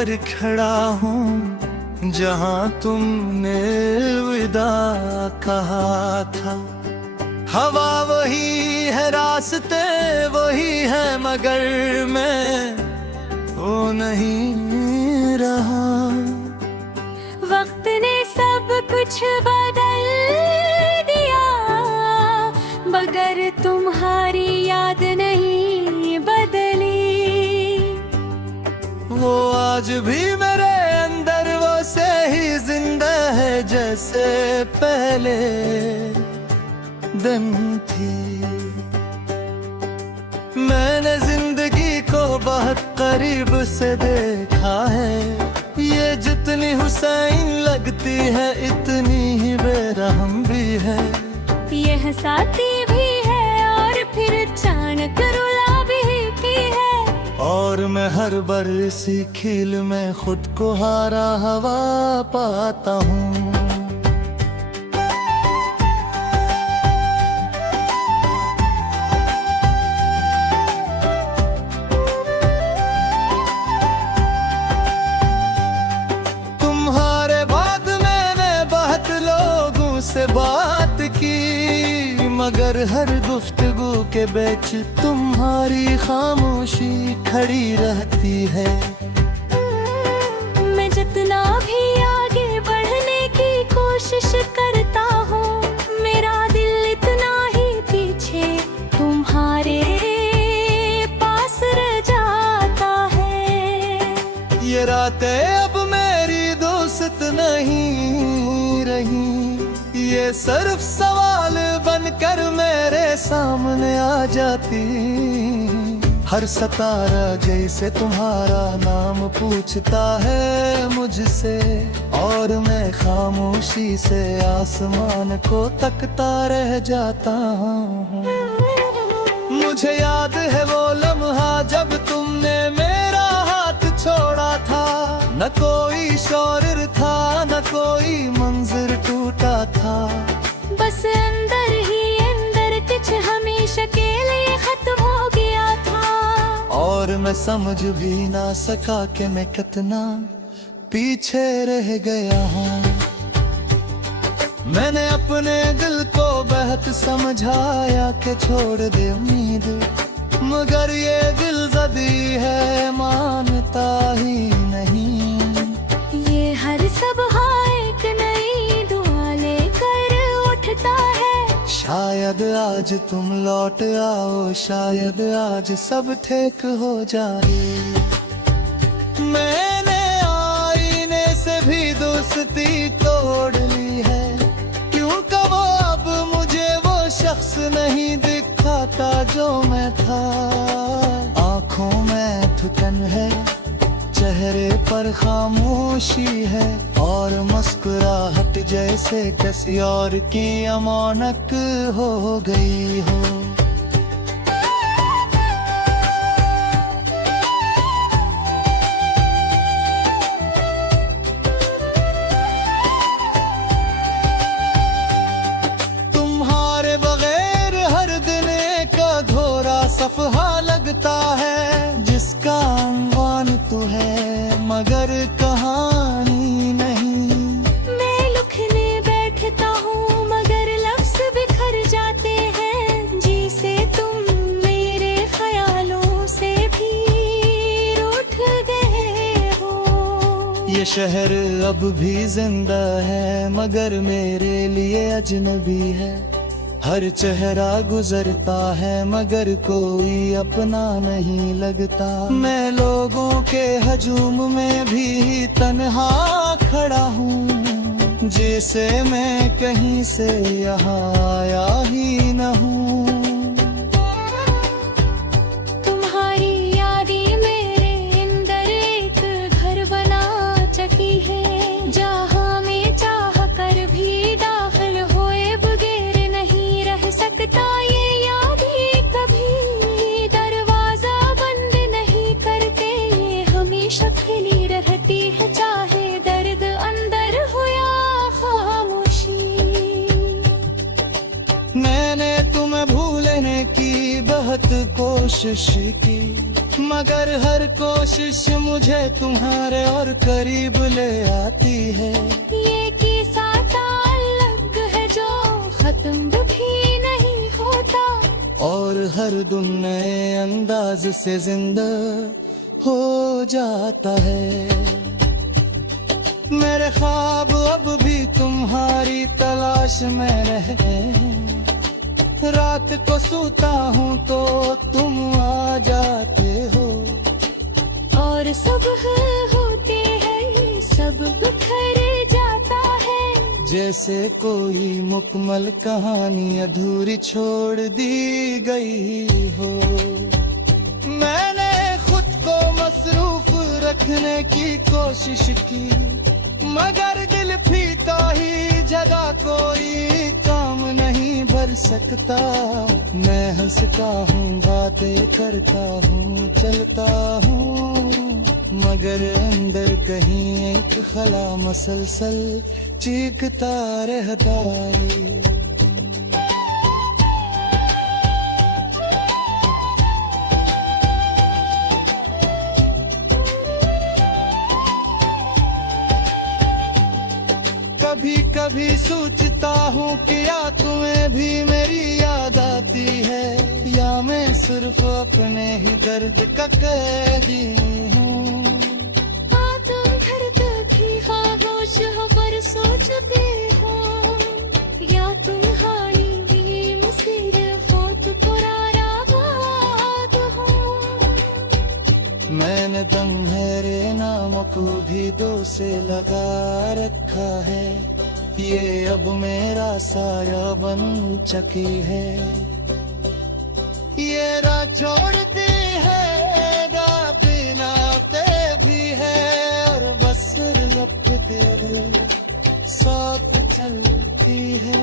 पर खड़ा हूँ जहाँ तुमने विदा कहा था। हवा वही है, रास्ते वही है, मगर मैं वो नहीं रहा। वक्त ने सब कुछ बदल दिया, मगर तुम्हारी याद नहीं बदली। वो आज भी मेरे अंदर वो से ही जिंदा है, जैसे पहले दिन थी। मैंने जिंदगी को बहुत करीब से देखा है, ये जितनी हुसैन लगती है इतनी ही बेरहम भी है। यह साथी भी है और फिर अचानक रुला भी की है। और मैं हर बरसी खिल में खुद को हारा हवा पाता हूँ। से बात की, मगर हर गुफ्तगू के बीच तुम्हारी खामोशी खड़ी रहती है। मैं जितना भी आगे बढ़ने की कोशिश करता हूँ, मेरा दिल इतना ही पीछे तुम्हारे पास रह जाता है। ये रातें अब मेरी दोस्त नहीं रही, ये सिर्फ सवाल बनकर मेरे सामने आ जाती। हर सितारा जैसे तुम्हारा नाम पूछता है मुझसे, और मैं खामोशी से आसमान को तकता रह जाता हूँ। मुझे याद है वो लम्हा जब तुमने मेरा हाथ छोड़ा था। न कोई शोर था, न कोई मंजर टूटा था, बस अंदर ही अंदर कुछ हमेशा के लिए खत्म हो गया था। और मैं समझ भी ना सका कि मैं कितना पीछे रह गया हूँ। मैंने अपने दिल को बहुत समझाया कि छोड़ दे उम्मीद, मगर ये दिल ज़दी है, मानता ही नहीं। ये हर सुबह एक नई दुआ लेकर उठता है। शायद आज तुम लौट आओ, शायद आज सब ठीक हो जाए। मैंने आईने से भी दोस्ती तोड़ ली है, क्यों कब अब मुझे वो शख्स नहीं दिखाता जो मैं था। आँखों में थकन है, चेहरे पर खामोशी है, और मुस्कुराहट जैसे किसी और की अमानत हो गई हो। तुम्हारे बगैर हर दिन एक अधूरा सफहा लगता है, जिसका अनवान तो है मगर कहानी नहीं। मैं लिखने बैठता हूँ मगर लफ्ज बिखर जाते हैं, जिसे तुम मेरे ख्यालों से भी रूठ गए हो। ये शहर अब भी जिंदा है, मगर मेरे लिए अजनबी है। हर चेहरा गुजरता है, मगर कोई अपना नहीं लगता। मैं लोगों के हजूम में भी तन्हा खड़ा हूँ, जैसे मैं कहीं से यहाँ आया ही न हूँ। तुम्हारी यादें मेरे अंदर एक घर बना चुकी है, जहाँ में चाह कर भी दाखिल होए बगैर नहीं रह सकता। ये यादें कभी दरवाजा बंद नहीं करते, ये हमेशा खुली रहती है, चाहे दर्द अंदर हो या खामोशी। मैंने तुम्हें भूलने की बहुत कोशिश की, मगर हर कोशिश मुझे तुम्हारे और करीब ले आती है। ये किस्सा ताल्लुक है जो खत्म भी नहीं होता, और हर दिन नए अंदाज से जिंदा हो जाता है। मेरे ख्वाब अब भी तुम्हारी तलाश में रहे हैं। रात को सोता हूँ तो तुम आ जाते हो, और सुबह होते हैं सब बिखर जाता है। जैसे कोई मुकम्मल कहानी अधूरी छोड़ दी गई हो। मैंने खुद को मसरूफ रखने की कोशिश की, मगर दिल फीका ही जगह कोई काम नहीं भर सकता। मैं हंसता हूँ, बातें करता हूँ, चलता हूँ, मगर अंदर कहीं एक खला मसलसल चीखता रहता है। कभी कभी सोचता हूँ कि या तुम्हें भी मेरी याद आती है, या मैं सिर्फ अपने ही दर्द का कैदी हूँ। तुम घर बैठी खामोश हो पर सोचते हो, या तुम्हारी ये मुसीबत बहुत पुराना बात हो। मैंने तुम्हारे नाम को भी दो से लगा रखा है, ये अब मेरा साया बन चुकी है। ये रात छोड़ती है, गा पिलाते भी है, और बस रब तेरे साथ चलती है।